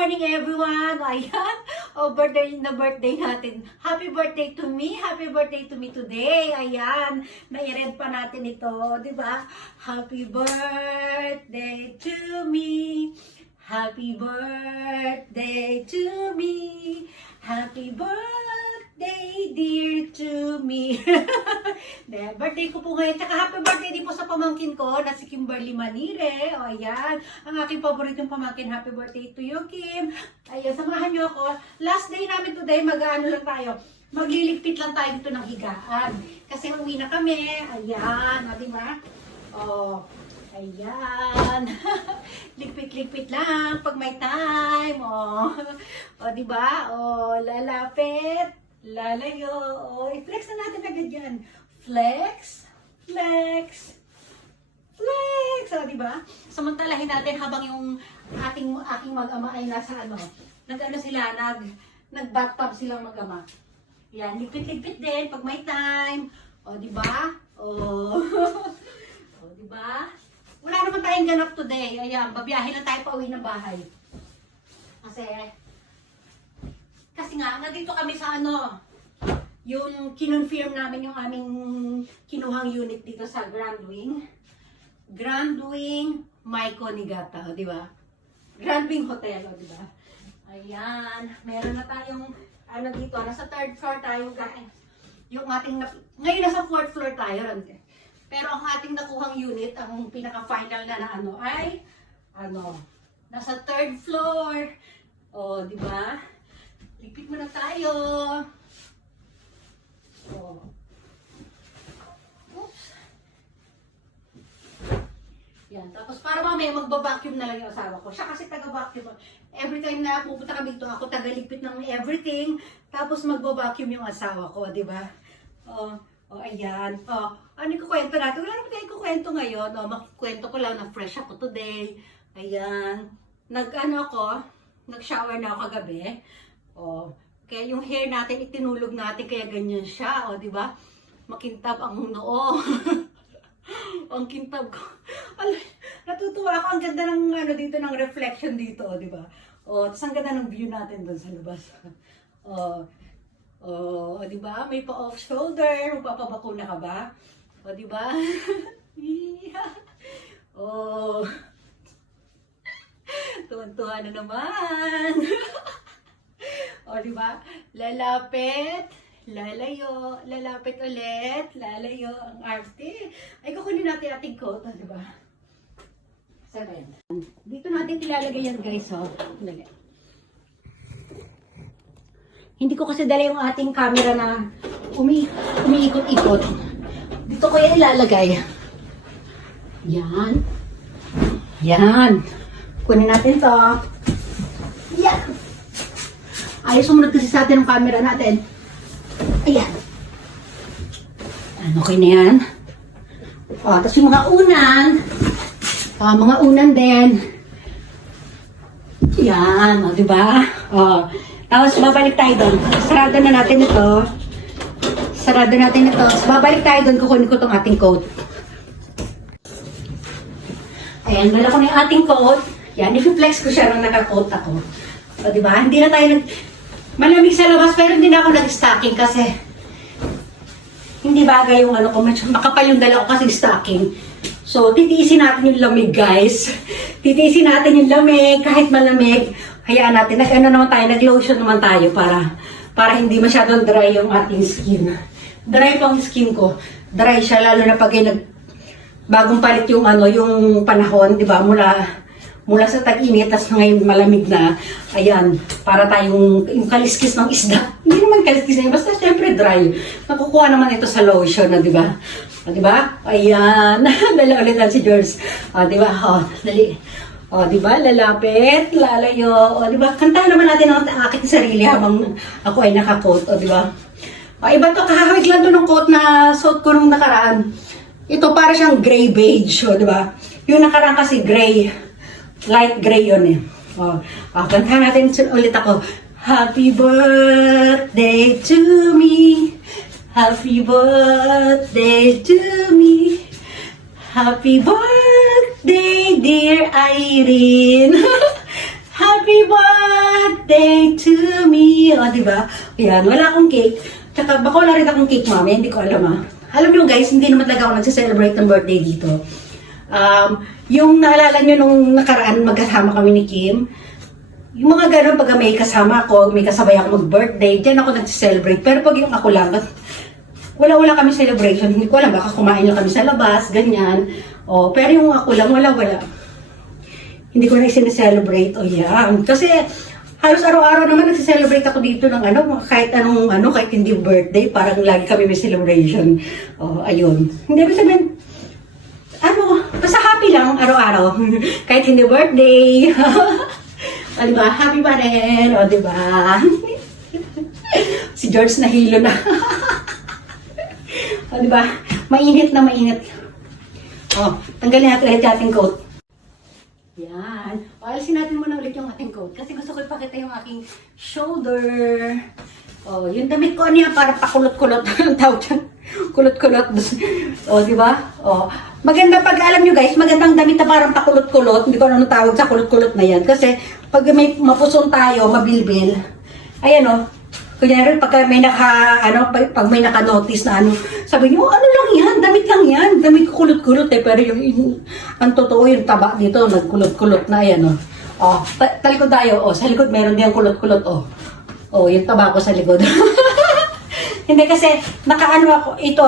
morning everyone! Ayan, birthday na birthday natin. Happy birthday to me! Happy birthday to me today! Ayan, nai-read pa natin ito, di ba? Happy birthday to me! Happy birthday to me! Happy birthday dear to me! Birthday ko po ngayon. Tsaka happy birthday din po sa pamangkin ko na si Kimberly Manire. O ayan, ang aking paboritong pamangkin. Happy birthday to you, Kim. Ayan, samahan niyo ako. Last day namin today, mag-ano lang tayo. Magliligpit lang tayo dito ng higaan. Kasi uwi na kami. Ayan, o diba? O, ayan. Ligpit-ligpit lang pag may time. O diba? O, lalapit. Lalayo. O, i-flex na natin agad yan. Flex, flex, flex. O, diba? Samantalahin natin habang yung aking mag-ama ay nasa nag-ano sila, nag-bathtub silang mag-ama. Yan, ligpit-ligpit din pag may time. O, diba? O, o, diba? Wala naman tayong ganap today. Ayan, babiyahin lang tayo pa uwi ng bahay. Kasi nga, nandito kami sa yung kinonfirm namin yung aming kinuhang unit dito sa Grand Wing. Grand Wing, Maiko Niigata, o diba? Grand Wing Hotel, o diba? Ayan, meron na tayong, dito, nasa third floor tayo, guys. Yung ating, ngayon nasa fourth floor tayo, pero ang ating nakuhang unit, ang pinaka-final na ay, nasa third floor. O, diba? Lipit mo na tayo. Oh. Oops. Yan. Tapos para mamaya magba-vacuum na lang yung asawa ko. Siya kasi taga-vacuum. Every time na pupunta kami dito, ako taga-ligpit ng everything. Tapos magba-vacuum yung asawa ko, di ba? Ayan. Ano yung kukwento natin? Wala naman tayong kukwento ngayon. Makikwento ko lang na fresh ako today. Ayan. Nag-shower na ako kagabi. Kaya yung hair natin, itinulog natin, kaya ganyan siya, di ba? Makintab ang noo. Ang kintab ko. Natutuwa ako, ang ganda ng dito, ng reflection dito, di ba? Tapos ang ganda ng view natin doon sa labas. Di ba? May pa-off shoulder, magpapabakuna ka ba? Di ba? Tuwan-tuwa na naman. Diba? Lalapit, lalayo, lalapit ulit, lalayo, ang arte. Ay, kukunin natin ating coat, diba? 7. Dito natin ilalagay yan, guys, Lagay. Hindi ko kasi dala yung ating camera na umiikot-ikot. Dito ko yan ilalagay. Yan. Yan. Kunin natin to. Yan. Ayaw sumunod kasi sa atin ang camera natin. Ayan. Okay na yan. Tapos yung mga unan. Mga unan din. Yan. Diba? Tapos babalik tayo doon. Sarado na natin ito. Sarado natin ito. Tapos babalik tayo doon. Kukunin ko itong ating coat. Ayan. Dala ko na yung ating coat. Yan. I-flex ko siya nung naka-coat ako. Diba? Hindi na tayo malamig sa labas, pero hindi na ako nag-stocking kasi hindi bagay yung ko, makapal yung dala ko kasi stocking. So, titiisin natin yung lamig, guys. Titiisin natin yung lamig, kahit malamig. Hayaan natin, nag-lotion naman tayo para hindi masyadong dry yung ating skin. Dry pang skin ko. Dry siya, lalo na pag bagong palit yung yung panahon, di ba, mula sa tag-init, tas ngayon malamig na, ayan, para tayong yung kaliskis ng isda. Hindi naman kaliskis na yun, basta syempre dry. Nakukuha naman ito sa lotion, di ba? Di ba? Ayan, dala ulit lang si George. Di ba? Dali. Di ba? Lalapit, lalayo. Di ba? Kantahan naman natin ang aking sarili habang ako ay naka-coat. Di ba? Iba to, kahawig lang to ng coat na suot ko nung nakaraan. Ito para siyang gray beige, di ba? Yung nakaraan kasi gray. Light gray yun kantahan natin ulit ako. Happy birthday to me. Happy birthday to me. Happy birthday, dear Irene. Happy birthday. birthday to me. O, diba? Ayan, wala akong cake. Tsaka baka wala rin akong cake, mami. Hindi ko alam, ha. Alam nyo guys, hindi naman talaga ako nagsiselebrate ng birthday dito. Yung naalala nyo nung nakaraan, magkasama kami ni Kim. Yung mga gano'n, pag may kasama ako, may kasabay ako mag-birthday, dyan ako nagsiselebrate. Pero pag yung ako lang, wala kami celebration. Hindi ko alam, baka kumain lang kami sa labas, ganyan. O, pero yung ako lang, wala. Hindi ko na sineselebrate. O yan. Kasi halos araw-araw naman nagsiselebrate ako dito ng kahit anong kahit hindi birthday, parang lagi kami may celebration. O, ayun. Hindi ba sabihin, basta happy lang araw-araw. Kahit hindi birthday. O, diba? Happy pa rin. O, diba? Si George nahilo na. O, diba? Mainit na mainit. O, tanggalin natin ulit yung ating coat. Yan. O, alisin natin muna ulit yung ating coat. Kasi gusto ko ipakita yung aking shoulder. O, yung damit ko niya para pakulot-kulot. Ang tawag dyan. Kulot-kulot. O, diba? O, maganda pag alam nyo guys, magandang damit na parang pakulot-kulot. Hindi ko ano tawag sa kulot-kulot na yan. Kasi pag may mapusong tayo, mabilbil. Ayan o. Kunyari, pag may pag may naka-notice na sabi niyo, ano lang yan, damit lang yan. Damit ko kulot-kulot eh. Pero ang totoo yung taba dito, nagkulot-kulot na yan o. O, talikod tayo. O, sa likod meron din kulot-kulot o. O, yung taba ko sa likod. Hindi kasi, nakaano ako, ito,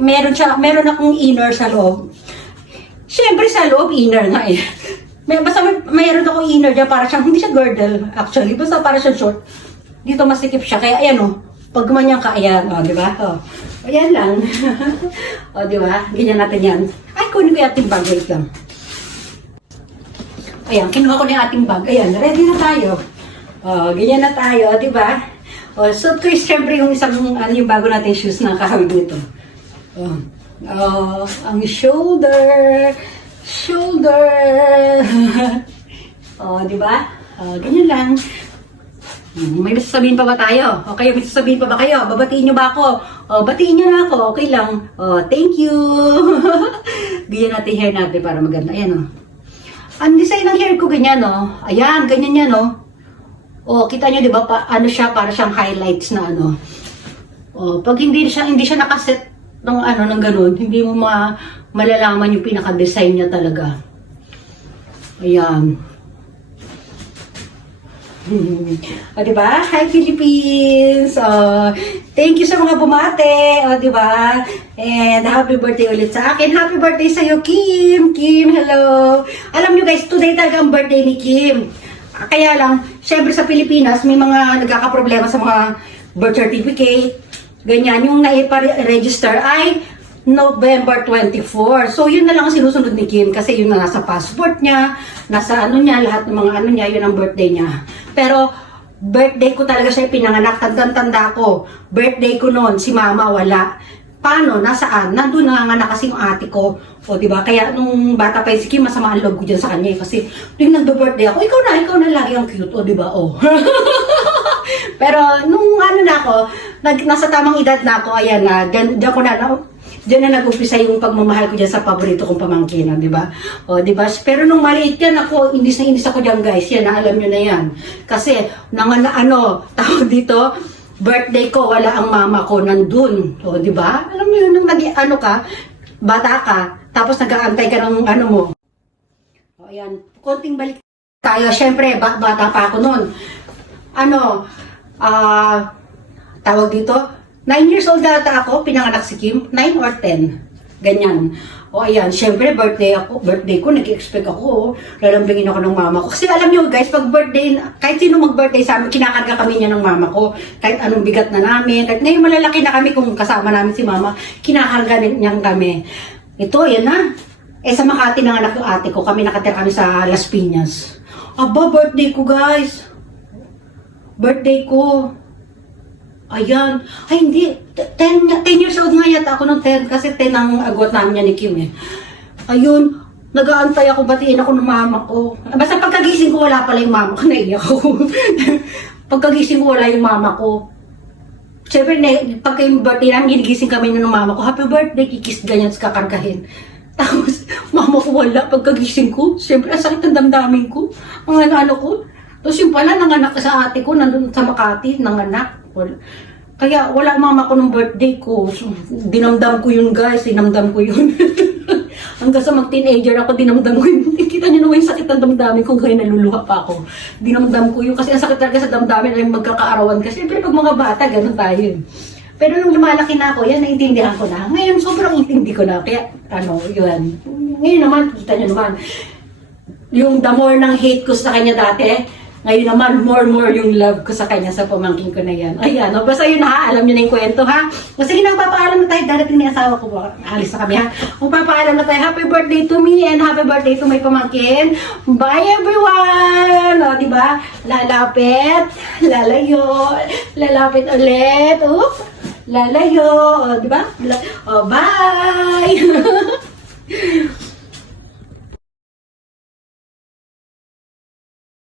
meron akong inner sa loob. Siyempre sa loob, inner nga eh. Basta mayroon akong inner dyan, para siyang, hindi siya girdle, actually, basta para siyang short. Dito masikip siya, kaya ayan o, pag gumanyan ka, ayan, o, di ba? O, ayan lang. O, di ba? Ganyan natin yan. Ay, kunin ko yung ating bag, wait lang. Ayan, kinuha ko na yung ating bag. Ayan, ready na tayo. O, ganyan na tayo, di ba? O, so, siyempre yung yung bago natin shoes na kahawig nito. Ang shoulder. O, di ba? Ganyan lang. May masasabihin pa ba tayo? Okay, may masasabihin pa ba kayo? Babatiin nyo ba ako? O, batiin nyo na ako. Okay lang. O, thank you. Ganyan natin hair natin para maganda. Ayan o. Ang design ng hair ko ganyan o. Ayan, ganyan yan o. O, kita nyo, di ba? Siya, para siyang highlights na O, pag hindi siya nakaset ng ganun, hindi mo malalaman yung pinaka-design niya talaga. Ayan. O, diba? Hi, Philippines! Thank you sa mga bumate! O, diba? And happy birthday ulit sa akin. Happy birthday sa'yo, Kim! Kim, hello! Alam nyo guys, today talaga ang birthday ni Kim. Kaya lang, syempre sa Pilipinas, may mga nagkakaproblema sa mga birth certificate. Ganyan, yung naipa-register ay November 24. So, yun na lang ang sinusunod ni Kim kasi yun na nasa passport niya, nasa niya, lahat ng mga niya, yun ang birthday niya. Pero, birthday ko talaga siya pinanganak, tanda ko. Birthday ko noon, si mama wala. Paano? Nasaan? Nandun nanganganak kasi yung ate ko. O, diba? Kaya nung bata pa yung si Kim, masama ang loob ko dyan sa kanya. Kasi, tuwing nagbe-birthday ako, ikaw na lagi ang cute. O, diba? O. Pero, nung na ako, nasa tamang edad na ako, ayan na, diyan na nag-umpisa yung pagmamahal ko dyan sa paborito kong pamangkin, di ba? O, di ba? Pero nung maliit yan ako, indis ako dyan, guys. Yan, alam nyo na yan. Kasi, tawag dito, birthday ko, wala ang mama ko nandun. O, di ba? Alam mo yun, nung bata ka, tapos nag-aantay ka ng mo. O, ayan, konting balik tayo. Siyempre, bata pa ako noon. Tawag dito, 9 years old data ako, pinanganak si Kim, 9 or 10. Ganyan. O ayan, syempre birthday ko, nag-expect ako, lalambingin ako ng mama ko. Kasi alam nyo guys, pag birthday, kahit sino mag-birthday sa amin, kinakarga kami niya ng mama ko. Kahit anong bigat na namin, kahit ngayon malalaki na kami kung kasama namin si mama, kinakarga niya kami. Ito, yan na. Sa Makati nanganak yung ate ko, kami nakatira kami sa Las Piñas. Aba, birthday ko guys. Birthday ko. Ayan. Ay, hindi. 10 years old nga yata ako nung 10. Kasi 10 ang agwat namin niya ni Kim eh. Ayun. Nag-aantay ako, batiin ako ng mama ko. Basta pagkagising ko, wala pala yung mama ko. Naiyak ako. Pagkagising ko, wala yung mama ko. Siyempre, pagka yung birthday namin, ginigising kami ng mama ko. Happy birthday, kikis ganyan, kakargahin. Tapos, mama ko wala. Pagkagising ko, siyempre, ang sakit ng damdamin ko. Ang ano ko. Tapos yung pala, nanganak sa ate ko, nandun sa Makati, nanganak. Kaya wala mama ko ng birthday ko. So, dinamdam ko yun guys, dinamdam ko yun. Hanggang sa mag-teenager ako, dinamdam ko yun. Kita niyo naman yung sakit ng damdamin ko, kaya naluluha pa ako. Dinamdam ko yun, kasi ang sakit talaga sa damdamin ay magkakaarawan. Kasi siyempre pag mga bata, ganun tayo yun. Pero nung lumalaki na ako, yan, naintindihan ko na. Ngayon, sobrang intindi ko na. Kaya, yun. Ngayon naman, kita niyo naman, yung the more ng hate ko sa kanya dati, ngayon naman, more yung love ko sa kanya, sa pamangkin ko na yan. Ayan, basta yun ha, alam niyo na yung kwento ha. O sige na, magpapaalam na tayo, darating ni asawa ko, alis na kami ha. Magpapaalam na tayo, happy birthday to me and happy birthday to my pamangkin. Bye everyone! O, diba? Lalapit, lalayo, lalapit ulit, oops, lalayo, o, diba? O, bye!